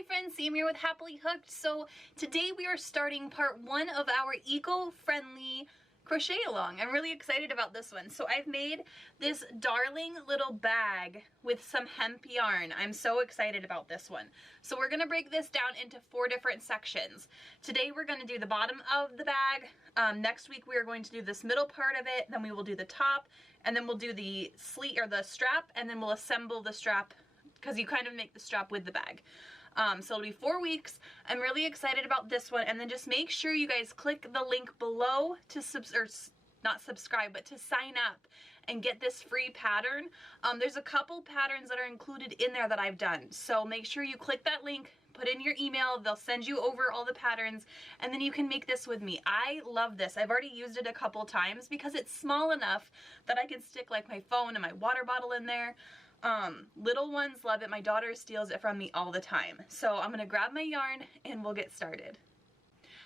Hi friends, Sam here with Happily Hooked. So today we are starting part 1 of our eco-friendly crochet along. I'm really excited about this one. So I've made this darling little bag with some hemp yarn. I'm so excited about this one. So we're gonna break this down into 4 different sections. Today we're gonna do the bottom of the bag. Next week we are going to do this middle part of it. Then we will do the top, and then we'll do the sleeve or the strap, and then we'll assemble the strap because you kind of make the strap with the bag. So it'll be 4 weeks. I'm really excited about this one. And then just make sure you guys click the link below to not subscribe, but to sign up and get this free pattern. There's a couple patterns that are included in there that I've done. So make sure you click that link, put in your email, they'll send you over all the patterns, and then you can make this with me. I love this. I've already used it a couple times because it's small enough that I can stick like my phone and my water bottle in there. Little ones love it. My daughter steals it from me all the time. So I'm gonna grab my yarn and we'll get started.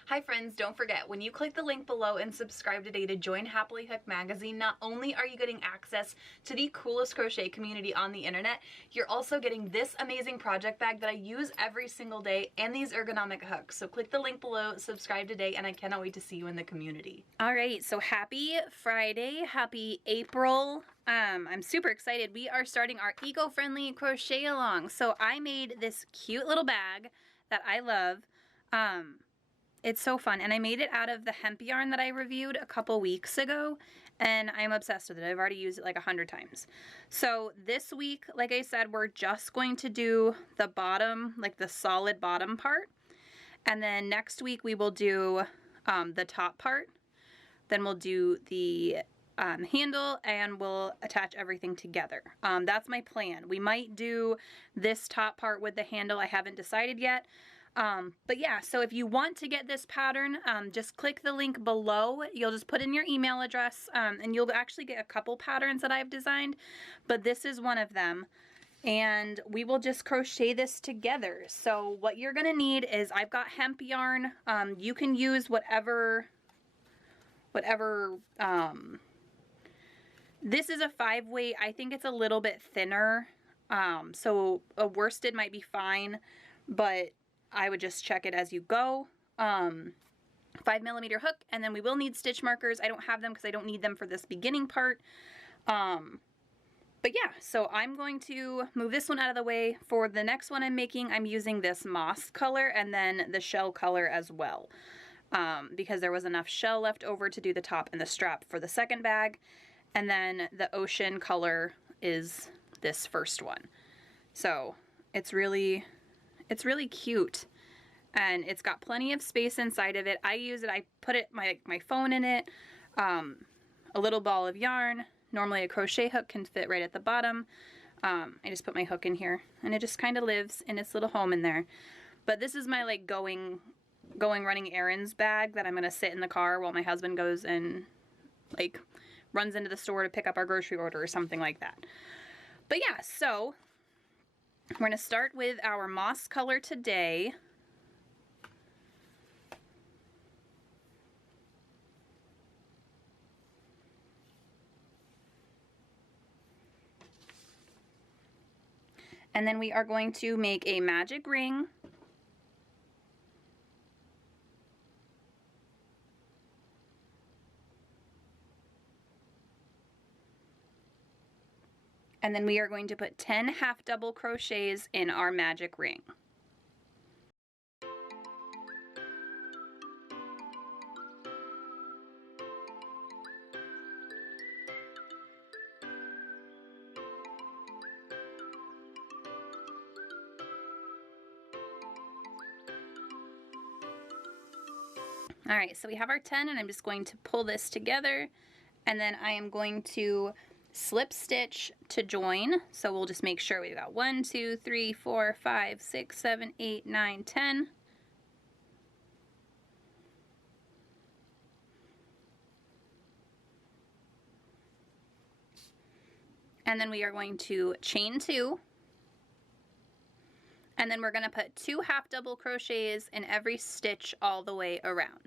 Hi friends, don't forget, when you click the link below and subscribe today to join Happily Hooked magazine, not only are you getting access to the coolest crochet community on the internet, you're also getting this amazing project bag that I use every single day and these ergonomic hooks. So click the link below, subscribe today, and I cannot wait to see you in the community. All right, so happy Friday, happy April. I'm super excited. We are starting our eco-friendly crochet along. So I made this cute little bag that I love. It's so fun, and I made it out of the hemp yarn that I reviewed a couple weeks ago, and I'm obsessed with it. I've already used it like 100 times. So this week, like I said, we're just going to do the bottom, like the solid bottom part, and then next week we will do the top part. Then we'll do the handle, and we'll attach everything together. That's my plan. We might do this top part with the handle. I haven't decided yet. But yeah, so if you want to get this pattern, just click the link below. You'll just put in your email address, and you'll actually get a couple patterns that I've designed, but this is one of them. And we will just crochet this together. So what you're gonna need is, I've got hemp yarn. You can use whatever, this is a 5-weight. I think it's a little bit thinner. So a worsted might be fine, but I would just check it as you go. 5mm hook, and then we will need stitch markers. I don't have them because I don't need them for this beginning part. But yeah, so I'm going to move this one out of the way. For the next one I'm making, I'm using this moss color and then the shell color as well. Because there was enough shell left over to do the top and the strap for the second bag. And then the ocean color is this first one. So it's really cute, and it's got plenty of space inside of it. I use it, I put it my phone in it, a little ball of yarn. Normally a crochet hook can fit right at the bottom. I just put my hook in here, and it just kind of lives in its little home in there. But this is my like going running errands bag that I'm gonna sit in the car while my husband goes and like runs into the store to pick up our grocery order or something like that. But yeah, so we're going to start with our moss color today. And then we are going to make a magic ring. And then we are going to put 10 half double crochets in our magic ring. All right, so we have our 10, and I'm just going to pull this together, and then I am going to slip stitch to join. So we'll just make sure we've got 1, 2, 3, 4, 5, 6, 7, 8, 9, 10. And then we are going to chain 2. And then we're going to put 2 half double crochets in every stitch all the way around.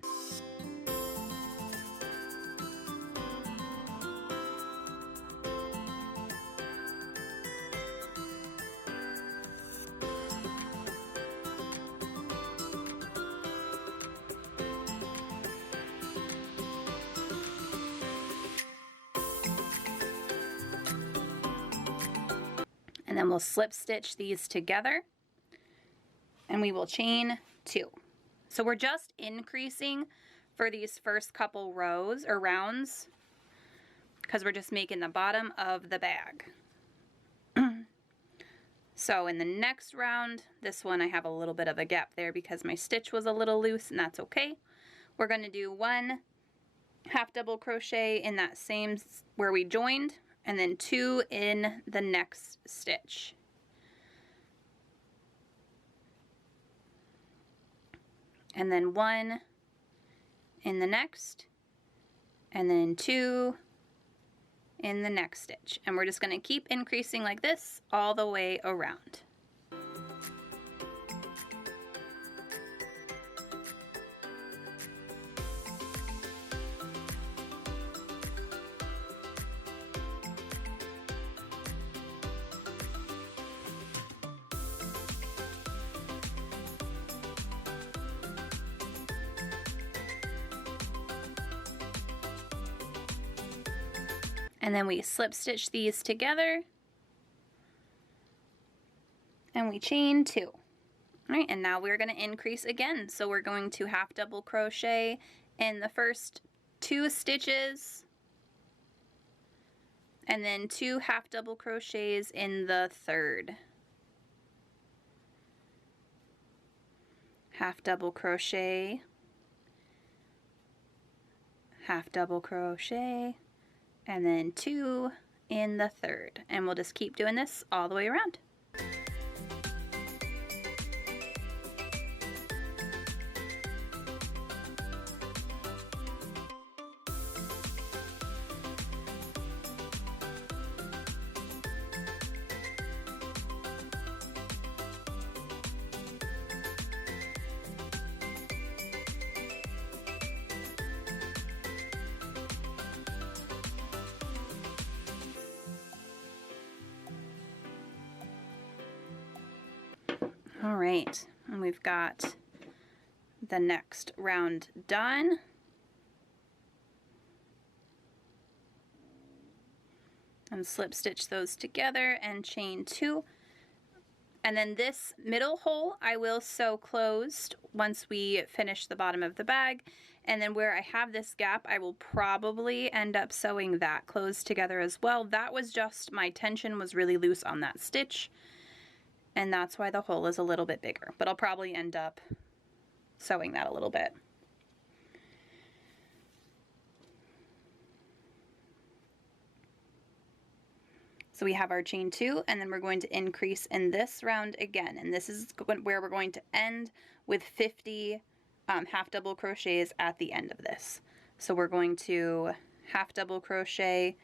And then we'll slip stitch these together and we will chain 2. So we're just increasing for these first couple rows or rounds because we're just making the bottom of the bag. So in the next round, this one I have a little bit of a gap there because my stitch was a little loose, and that's okay. We're going to do 1 half double crochet in that same where we joined, and then 2 in the next stitch. And then 1 in the next, and then 2 in the next stitch. And we're just going to keep increasing like this all the way around. And then we slip stitch these together and we chain 2. All right, and now we're going to increase again. So we're going to half double crochet in the first 2 stitches and then 2 half double crochets in the third. Half double crochet, half double crochet, and then 2 in the third. And we'll just keep doing this all the way around. All right, and we've got the next round done. And slip stitch those together and chain 2. And then this middle hole I will sew closed once we finish the bottom of the bag. And then where I have this gap, I will probably end up sewing that closed together as well. That was just, my tension was really loose on that stitch, and that's why the hole is a little bit bigger. But I'll probably end up sewing that a little bit. So we have our chain 2, and then we're going to increase in this round again. And this is where we're going to end with 50 half double crochets at the end of this. So we're going to half double crochet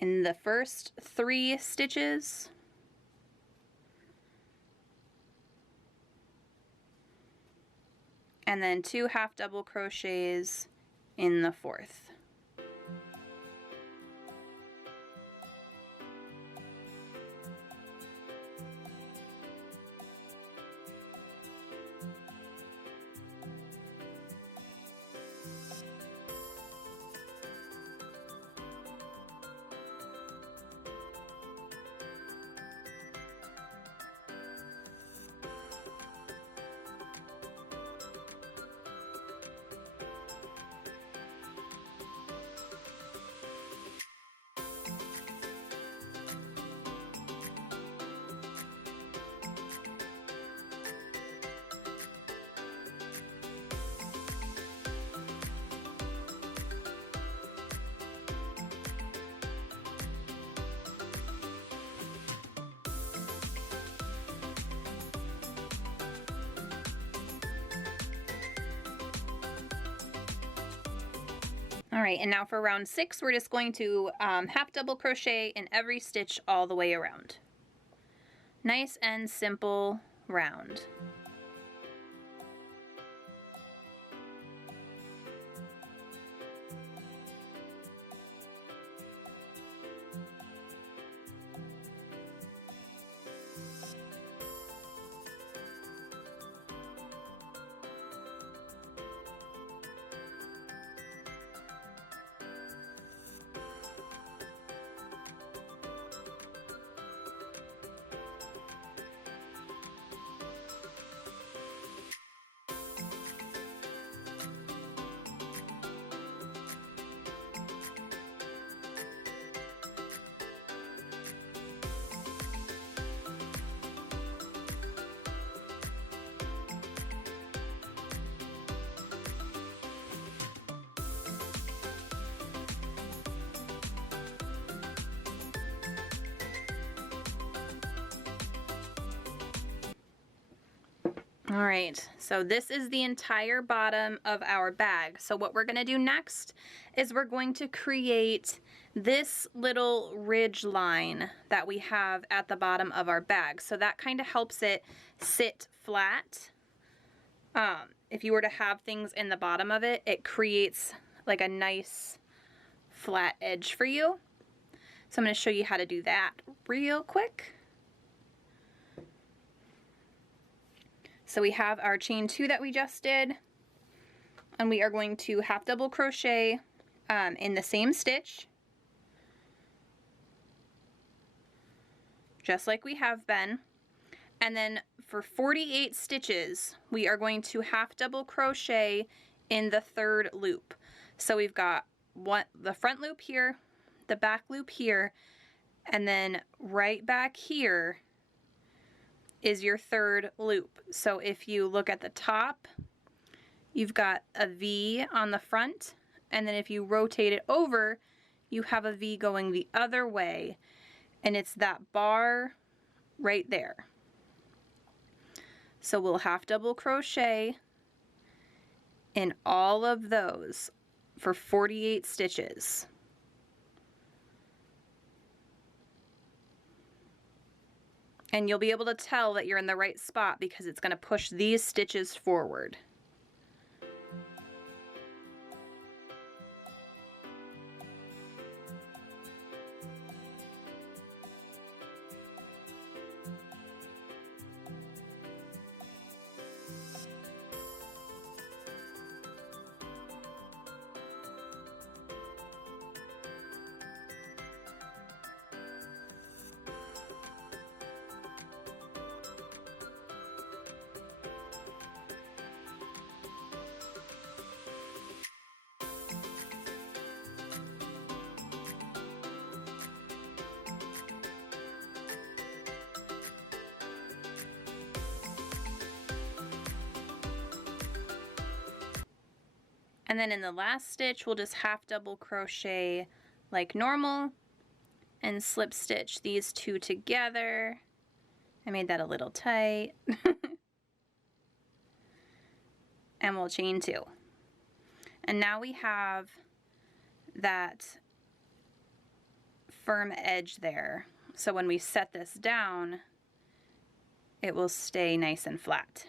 in the first 3 stitches. And then 2 half double crochets in the 4th. All right, and now for round 6, we're just going to half double crochet in every stitch all the way around. Nice and simple round. All right, so this is the entire bottom of our bag. So what we're gonna do next is we're going to create this little ridge line that we have at the bottom of our bag. So that kind of helps it sit flat. If you were to have things in the bottom of it, it creates like a nice flat edge for you. So I'm gonna show you how to do that real quick. So we have our chain 2 that we just did, and we are going to half double crochet in the same stitch, just like we have been. And then for 48 stitches, we are going to half double crochet in the 3rd loop. So we've got the front loop here, the back loop here, and then right back here is your 3rd loop. So if you look at the top, you've got a V on the front, and then if you rotate it over, you have a V going the other way, and it's that bar right there. So we'll half double crochet in all of those for 48 stitches. And you'll be able to tell that you're in the right spot because it's going to push these stitches forward. And then in the last stitch, we'll just half double crochet like normal and slip stitch these 2 together. I made that a little tight. And we'll chain 2. And now we have that firm edge there. So when we set this down, it will stay nice and flat.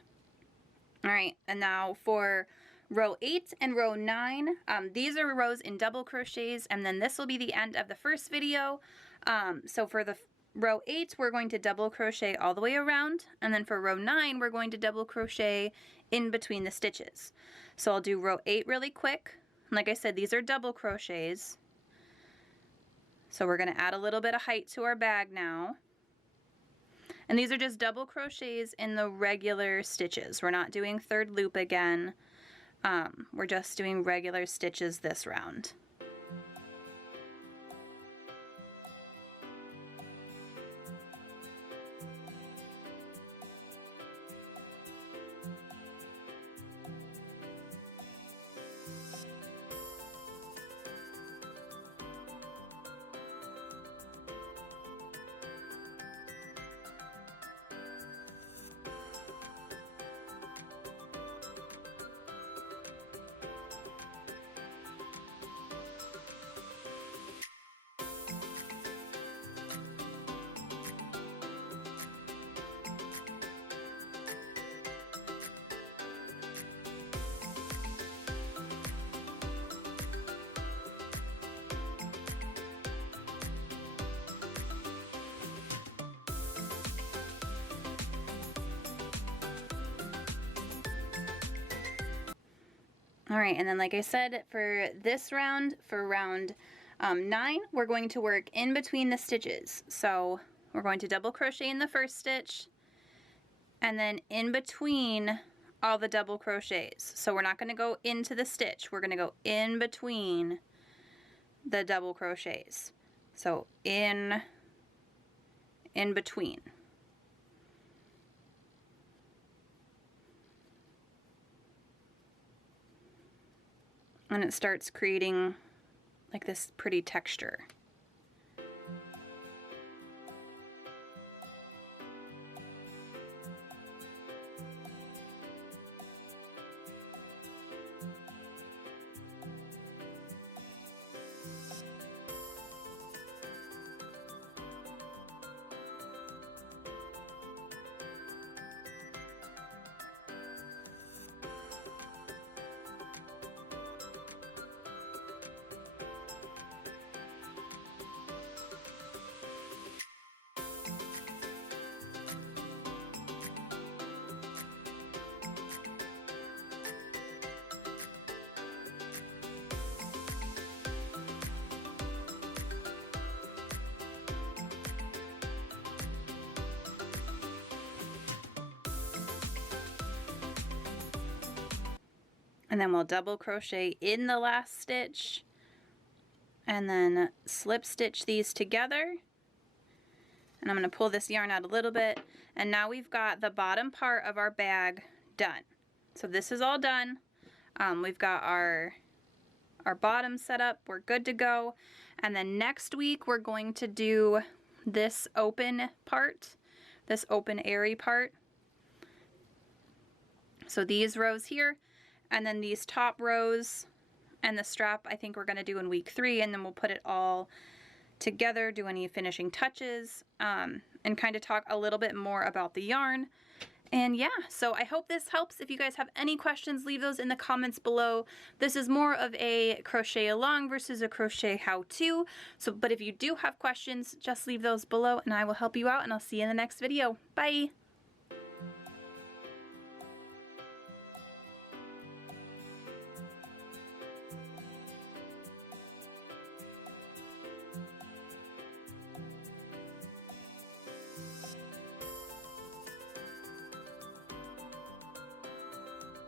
All right, and now for row 8 and row 9, these are rows in double crochets, and then this will be the end of the first video. So for the row 8, we're going to double crochet all the way around, and then for row 9, we're going to double crochet in between the stitches. So I'll do row 8 really quick. Like I said, these are double crochets. So we're going to add a little bit of height to our bag now. And these are just double crochets in the regular stitches. We're not doing 3rd loop again. We're just doing regular stitches this round. All right, and then like I said, for this round, for round 9, we're going to work in between the stitches. So we're going to double crochet in the first stitch, and then in between all the double crochets. So we're not going to go into the stitch, we're going to go in between the double crochets. So in between. And it starts creating like this pretty texture. and then we'll double crochet in the last stitch, and then slip stitch these together. And I'm going to pull this yarn out a little bit, and now we've got the bottom part of our bag done. So this is all done. We've got our bottom set up. We're good to go. And then next week we're going to do this open part, this open airy part. So these rows here, and then these top rows and the strap I think we're going to do in week 3, and then we'll put it all together, do any finishing touches, and kind of talk a little bit more about the yarn. And yeah, so I hope this helps. If you guys have any questions, leave those in the comments below. This is more of a crochet along versus a crochet how-to. So, but if you do have questions, just leave those below and I will help you out, and I'll see you in the next video. Bye!